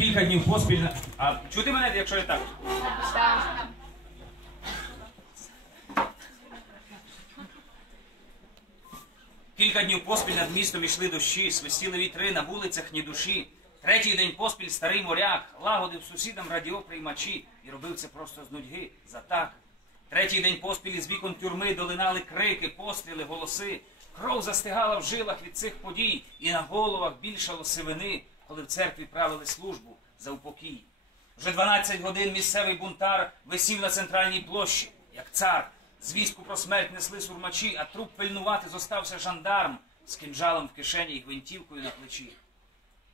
Кілька днів поспіль. А чути мене, якщо я так? Кілька днів поспіль над містом ішли дощі, свистіли вітри на вулицях ні душі. Третій день поспіль старий моряк лагодив сусідам радіоприймачі і робив це просто з нудьги, за так. Третій день поспіль із вікон тюрми долинали крики, постріли, голоси. Кров застигала в жилах від цих подій, і на головах більшало сивини, коли в церкві правили службу за упокій. Вже 12 годин місцевий бунтар висів на центральній площі, як цар. Звістку про смерть несли сурмачі, а труп пильнувати зостався жандарм з кинджалом в кишені і гвинтівкою на плечі.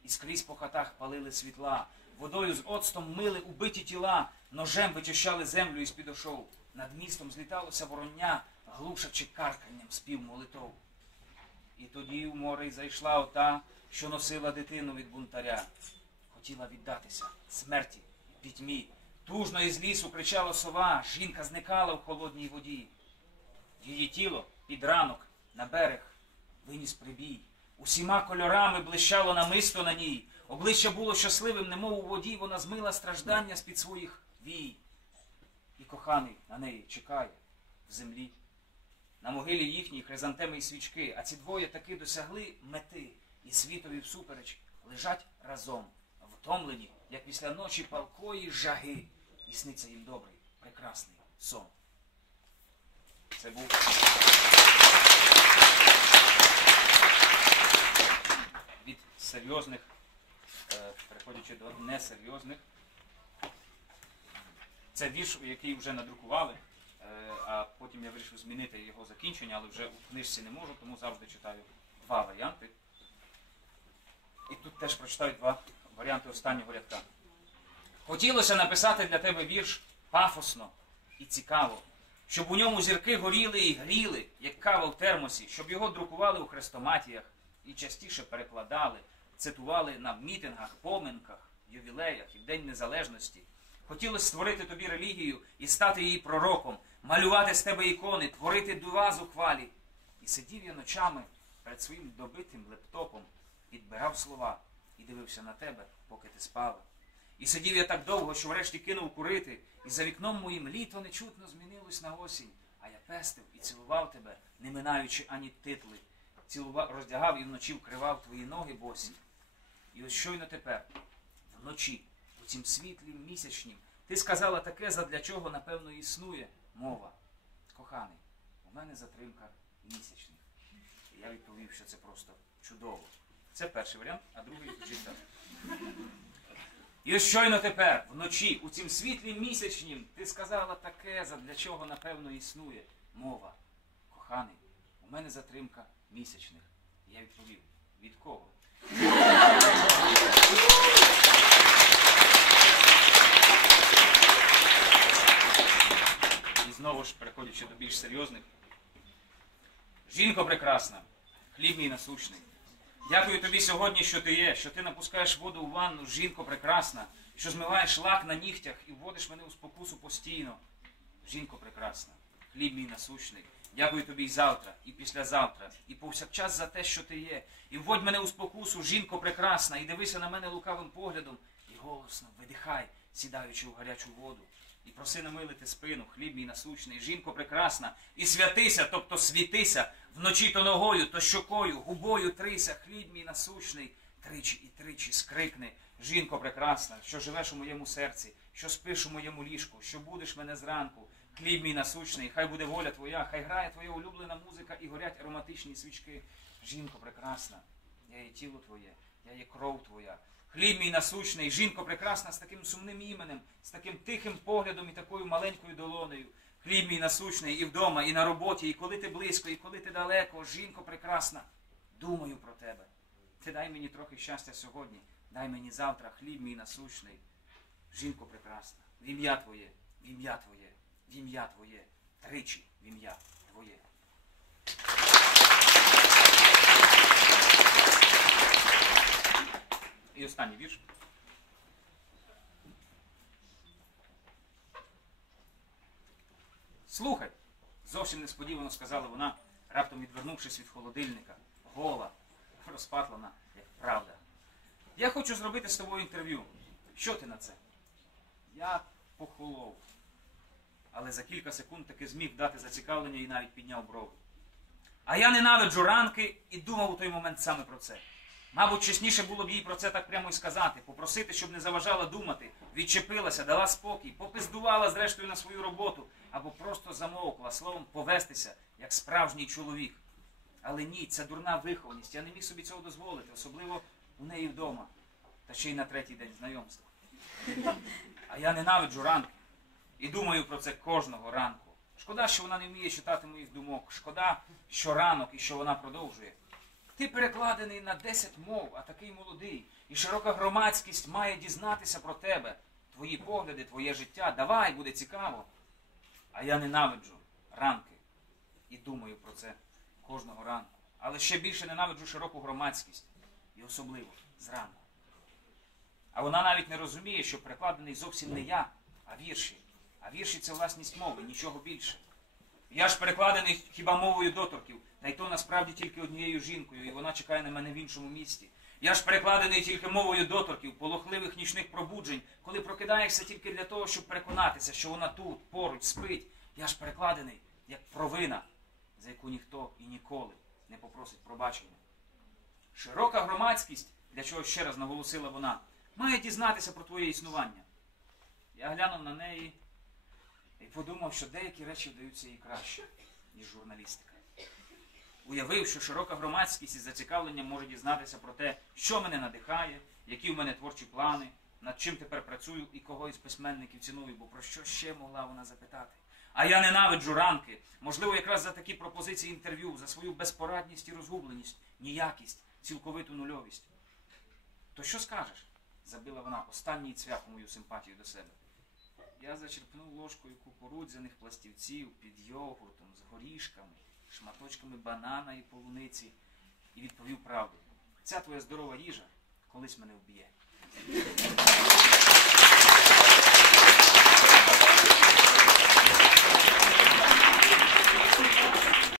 І скрізь по хатах палили світла, водою з оцтом мили убиті тіла, ножем вичищали землю із підошов. Над містом зліталося вороння, глушачи карканням спів молитов. І тоді в море й зайшла ота, що носила дитину від бунтаря. Хотіла віддатися смерті пітьмі. Тужно із лісу кричала сова, жінка зникала в холодній воді. Її тіло під ранок на берег виніс прибій. Усіма кольорами блищало намисто на ній. Обличчя було щасливим, немов у воді, вона змила страждання з-під своїх вій. І коханий на неї чекає в землі. На могилі їхній хризантеми й свічки, а ці двоє таки досягли мети і світові всупереч лежать разом, втомлені, як після ночі палкої жаги, і сниться їм добрий, прекрасний сон. Це був від серйозних, е, переходячи до несерйозних. Це вірш, який вже надрукували, е, а потім я вирішив змінити його закінчення, але вже у книжці не можу, тому завжди читаю два варіанти. І тут теж прочитаю два варіанти останнього рядка. Хотілося написати для тебе вірш пафосно і цікаво, щоб у ньому зірки горіли і гріли, як кава в термосі, щоб його друкували у хрестоматіях і частіше перекладали, цитували на мітингах, поминках, ювілеях і в День Незалежності. Хотілося створити тобі релігію і стати її пророком, малювати з тебе ікони, творити дува зухвалі. І сидів я ночами перед своїм добитим лептопом, підбирав слова дивився на тебе, поки ти спала. І сидів я так довго, що врешті кинув курити, і за вікном моїм літо нечутно змінилось на осінь, а я пестив і цілував тебе, не минаючи ані титли, цілував, роздягав і вночі вкривав твої ноги босі. І ось щойно тепер, вночі, у цім світлі місячнім, ти сказала таке, задля чого, напевно, існує мова. Коханий, у мене затримка місячних. І я відповів, що це просто чудово. Це перший варіант, а другий читав. І щойно тепер, вночі, у цім світлі місячнім, ти сказала таке, задля чого, напевно, існує мова. Коханий, у мене затримка місячних. І я відповів, від кого? І знову ж, переходячи до більш серйозних. Жінко прекрасна, хліб мій насущний. Дякую тобі сьогодні, що ти є, що ти напускаєш воду у ванну, жінко прекрасна, що змиваєш лак на нігтях і вводиш мене у спокусу постійно. Жінко прекрасна, хліб мій насущний. Дякую тобі і завтра, і післязавтра, і повсякчас за те, що ти є. І вводь мене у спокусу, жінко прекрасна, і дивися на мене лукавим поглядом, і голосно видихай, сідаючи у гарячу воду. І проси намилити спину, хліб мій насущний, жінко прекрасна, і святися, тобто світися, вночі то ногою, то щокою, губою трися, хліб мій насущний, тричі і тричі скрикни, жінко прекрасна, що живеш у моєму серці, що спиш у моєму ліжку, що будеш мене зранку, хліб мій насущний, хай буде воля твоя, хай грає твоя улюблена музика і горять ароматичні свічки. Жінко прекрасна, я є тіло твоє, я є кров твоя. Хліб мій насущний, жінко прекрасна з таким сумним іменем, з таким тихим поглядом і такою маленькою долонею. Хліб мій насущний і вдома, і на роботі, і коли ти близько, і коли ти далеко, жінко прекрасна, думаю про тебе. Ти дай мені трохи щастя сьогодні, дай мені завтра хліб мій насущний. Жінко прекрасна, в ім'я Твоє, в ім'я Твоє, в ім'я Твоє, тричі в ім'я Твоє. І останній вірш. Слухай, зовсім несподівано сказала вона, раптом відвернувшись від холодильника, гола, розпатлана, як правда. Я хочу зробити з тобою інтерв'ю. Що ти на це? Я похолов. Але за кілька секунд таки зміг дати зацікавлення і навіть підняв брови. А я ненавиджу ранки і думав у той момент саме про це. Мабуть, чесніше було б їй про це так прямо й сказати, попросити, щоб не заважала думати, відчепилася, дала спокій, попиздувала зрештою на свою роботу, або просто замовкла, словом, повестися, як справжній чоловік. Але ні, це дурна вихованість. Я не міг собі цього дозволити, особливо у неї вдома, та ще й на третій день знайомства. А я ненавиджу ранки. І думаю про це кожного ранку. Шкода, що вона не вміє читати моїх думок. Шкода, що ранок і що вона продовжує. Ти перекладений на 10 мов, а такий молодий. І широка громадськість має дізнатися про тебе, твої погляди, твоє життя. Давай, буде цікаво. А я ненавиджу ранки. І думаю про це кожного ранку. Але ще більше ненавиджу широку громадськість. І особливо зранку. А вона навіть не розуміє, що перекладений зовсім не я, а вірші. А вірші це власність мови, нічого більше. Я ж перекладений хіба мовою доторків, та й то насправді тільки однією жінкою, і вона чекає на мене в іншому місті. Я ж перекладений тільки мовою доторків, полохливих нічних пробуджень, коли прокидаєшся тільки для того, щоб переконатися, що вона тут, поруч, спить. Я ж перекладений, як провина, за яку ніхто і ніколи не попросить пробачення. Широка громадськість, для чого ще раз наголосила вона, має дізнатися про твоє існування. Я глянув на неї і подумав, що деякі речі вдаються їй краще, ніж журналістика. Уявив, що широка громадськість із зацікавленням може дізнатися про те, що мене надихає, які в мене творчі плани, над чим тепер працюю і кого із письменників ціную, бо про що ще могла вона запитати. А я ненавиджу ранки, можливо, якраз за такі пропозиції інтерв'ю, за свою безпорадність і розгубленість, ніякість, цілковиту нульовість. То що скажеш? забила вона останній цвях у мою симпатію до себе. Я зачерпнув ложкою кукурудзяних пластівців під йогуртом, з горішками, шматочками банана і полуниці і відповів правду. Ця твоя здорова їжа колись мене вб'є.